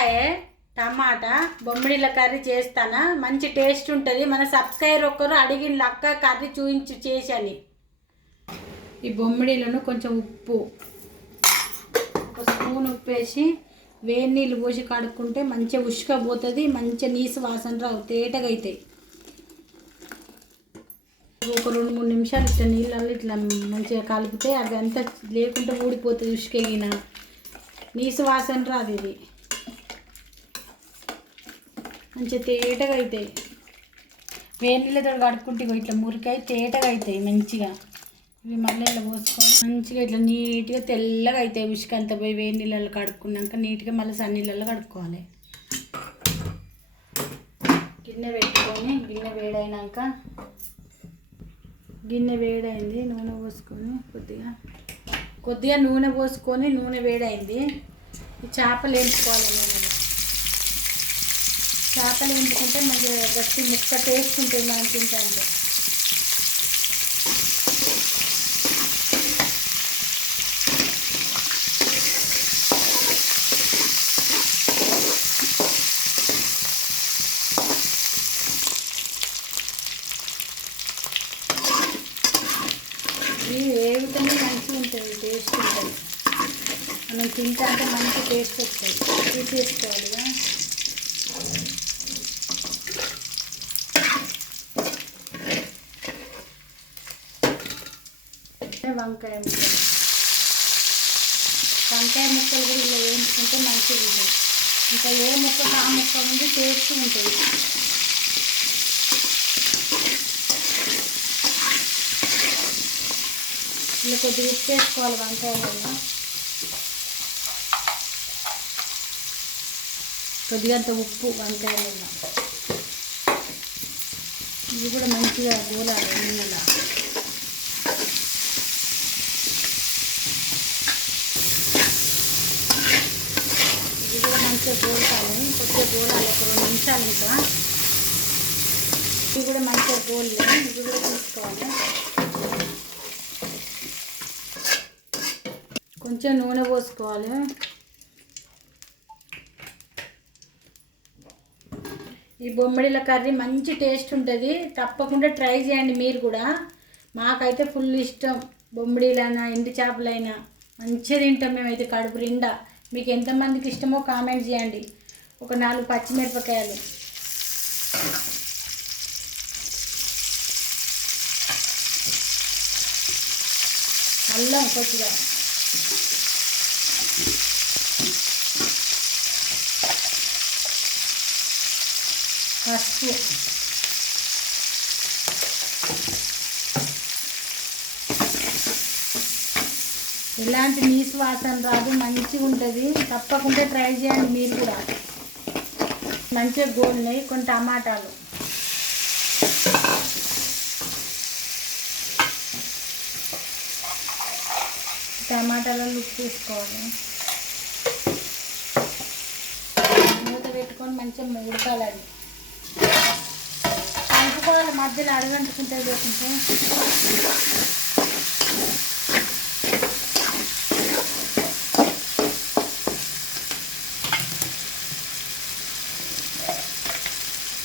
వంకాయ టమాటా బొమ్మిడిల కర్రీ చేస్తానా? మంచి టేస్ట్ ఉంటుంది. మన సబ్స్క్రైబర్ ఒక్కరు అడిగిన లక్క కర్రీ చూపించి చేశాని ఈ బొమ్మిడిలను కొంచెం ఉప్పు ఒక స్పూన్ ఉప్పు వేసి వేడి నీళ్ళు పోసి కడుక్కుంటే మంచిగా ఉష్కపోతుంది మంచిగా నీసు వాసన రావు తేటగా అవుతాయి ఒక రెండు మూడు నిమిషాలు ఇట్లా నీళ్ళల్లో ఇట్లా మంచిగా కలిపితే అవి అంతా లేకుంటే ఊడిపోతుంది ఉష్కెగిన. నీసు వాసన రాదు ఇది. మంచిగా తేటగా అవుతాయి వేడి నీళ్ళతో కడుక్కుంటే ఇట్లా మురికాయ తేటగా అవుతాయి మంచిగా. ఇవి మళ్ళీ ఇలా పోసుకొని మంచిగా ఇట్లా నీట్గా తెల్లగా అవుతాయి ఉసుక పోయి వేడి నీళ్ళలో కడుక్కున్నాక నీట్గా మళ్ళీ సన్నీళ్ళలో కడుక్కోవాలి. గిన్నె పెట్టుకొని గిన్నె వేడైనాక గిన్నె వేడైంది నూనె పోసుకొని కొద్దిగా కొద్దిగా నూనె పోసుకొని నూనె వేడైంది. ఈ చేపలు వేయించుకోవాలి నూనెలో. చేపలు వండుకుంటే మంచిగా గట్టి ముక్క టేస్ట్ ఉంటుంది మనం తింటే వేగుతూనే మంచిగా ఉంటుంది టేస్ట్ ఉంటుంది. మనం తింటే అంటే మంచి టేస్ట్ వస్తుంది. తీసేసుకోవాలిగా ఇక. వంకాయ ముక్కలు. వంకాయ ముక్కలు కూడా ఇలా వేయించుకుంటే మంచిగా ఉంటుంది. ఇంకా ఏ ముక్క ఆ ముక్క ఉంది టేస్ట్ ఉంటుంది. ఇలా కొద్దిగా ఉప్పు వంకాయలు కొద్దిగా అంత ఉప్పు వంకాయలు ఇది కూడా మంచిగా గోలాలి నీళ్ళ ఇది కూడా మంచిగా గోలాలి కొద్దిగా గోలాలి. ఒక రెండు నిమిషాలు ఇంకా ఇవి కూడా మంచిగా గోల్లే. ఇది కూడా తీసుకోవాలి. కొంచెం నూనె పోసుకోవాలి. ఈ బొమ్మడిల కర్రీ మంచి టేస్ట్ ఉంటుంది. తప్పకుండా ట్రై చేయండి మీరు కూడా. మాకైతే ఫుల్ ఇష్టం. బొమ్మడిలైనా ఎండు చేపలైనా. మంచిగా తింటాం మేమైతే కడుపు నిండా. మీకు ఎంతమందికి ఇష్టమో కామెంట్ చేయండి. ఒక నాలుగు పచ్చిమిరపకాయలు. అల్లం కొద్దిగా పసుపు. ఎలాంటి నీసు వాసన రాదు మంచిగా ఉంటుంది. తప్పకుండా ట్రై చేయండి మీరు కూడా. మంచిగా గోల్నాయి కొన్ని టమాటాలు. టమాటాలలో ఉప్పు వేసుకోవాలి. మూత పెట్టుకొని మంచిగా ఉడకాలండి అంటుకోవాలి మధ్యలో అడగంటుకుంటే లేకుంటే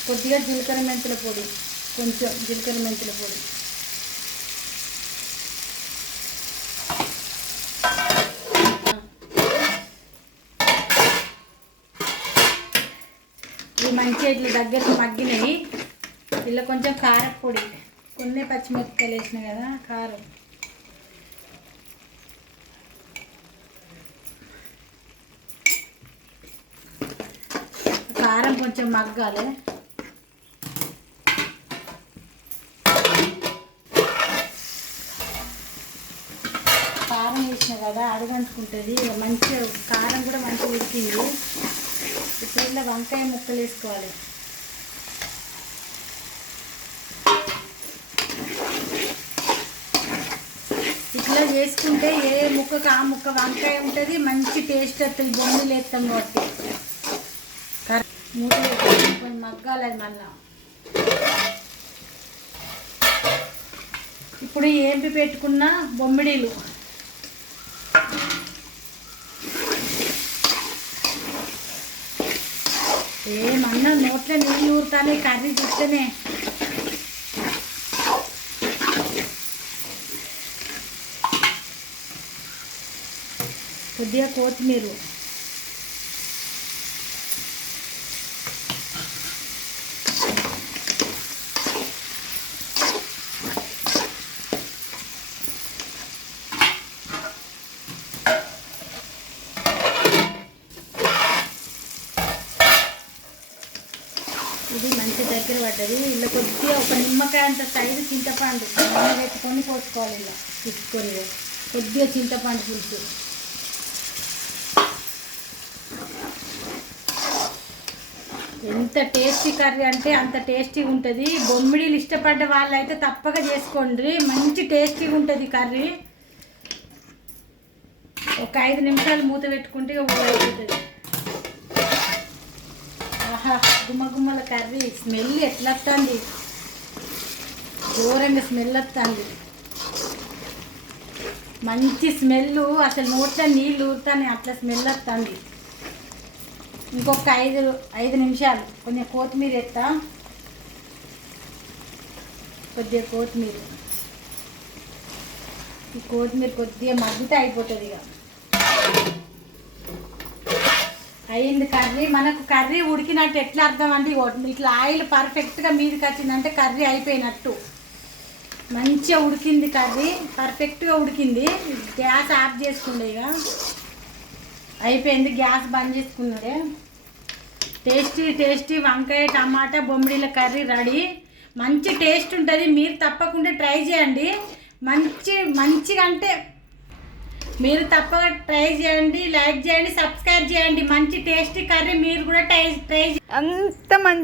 కొద్దిగా జీలకర్ర మెంతుల పొడి కొంచెం జీలకర్ర మెంతుల పొడి. ఇవి మంచిగా ఇట్లా దగ్గరికి మగ్గినాయి ఇలా కొంచెం కారపొడి కొన్ని పచ్చిమిరపకాయలు వేసిన కదా కారం. కారం కొంచెం మగ్గాలి. కారం వేసిన కదా అడగంటుకుంటుంది. ఇక మంచిగా కారం కూడా మంచిగా ఉడికింది. ఇప్పుడు ఇలా వంకాయ ముక్కలు వేసుకోవాలి. ఇట్లా చేసుకుంటే ఏ ముక్కకు ఆ ముక్క వంకాయ ఉంటుంది మంచి టేస్ట్ వస్తుంది. బొమ్మిలు వేస్తాం కాబట్టి. మూడు కొన్ని కొంచెం మగ్గాలి అది మళ్ళా. ఇప్పుడు ఏంపి పెట్టుకున్న బొమ్మిడీలు. ఏమన్నా నోట్లో నీళ్ళు ఊరుతాను కర్రీ చూస్తేనే. కొద్దిగా కొత్తిమీర. ఇది మంచి దగ్గర పడ్డది. ఇలా కొద్దిగా ఒక నిమ్మకాయ అంత సైజు చింతపండు. పెట్టుకొని పోసుకోవాలి ఇలా. తీసుకొని కొద్దిగా చింతపండు పులుసు. ఎంత టేస్టీ కర్రీ అంటే అంత టేస్టీగా ఉంటుంది. బొమ్మిడిలు ఇష్టపడ్డ వాళ్ళు అయితే తప్పక చేసుకోండి. మంచి టేస్టీగా ఉంటుంది కర్రీ. ఒక ఐదు నిమిషాలు మూత పెట్టుకుంటే అయిపోతుంది ఆహా గుమ్మ గుమ్మల కర్రీ. స్మెల్ ఎట్లా వస్తుంది ఘోరంగా స్మెల్ వస్తుంది మంచి స్మెల్ అసలు నోట్లో నీళ్ళు ఊరుతాయి అట్లా స్మెల్ వస్తుంది ఇంకొక ఐదు ఐదు నిమిషాలు. కొంచెం కొత్తిమీర ఎత్తా. కొద్దిగా కొత్తిమీర. ఈ కొత్తిమీర కొద్దిగా మగ్గితే అయిపోతుంది ఇక. అయింది కర్రీ. మనకు కర్రీ ఉడికినట్టు ఎట్లా అర్థం అండి ఇట్లా ఆయిల్ పర్ఫెక్ట్గా మీదకి వచ్చిందంటే కర్రీ అయిపోయినట్టు. మంచిగా ఉడికింది కర్రీ. పర్ఫెక్ట్గా ఉడికింది. గ్యాస్ ఆఫ్ చేసుకుండే ఇక. అయిపోయింది. గ్యాస్ బంద్ చేసుకున్నాడే. టేస్టీ టేస్టీ వంకాయ టమాటా బొమ్మిడిల కర్రీ రెడీ. మంచి టేస్ట్ ఉంటుంది. మీరు తప్పకుండా ట్రై చేయండి. మంచి మంచిగా అంటే మీరు తప్పక ట్రై చేయండి లైక్ చేయండి సబ్స్క్రైబ్ చేయండి. మంచి టేస్టీ కర్రీ మీరు కూడా ట్రై ట్రై అంత మంచి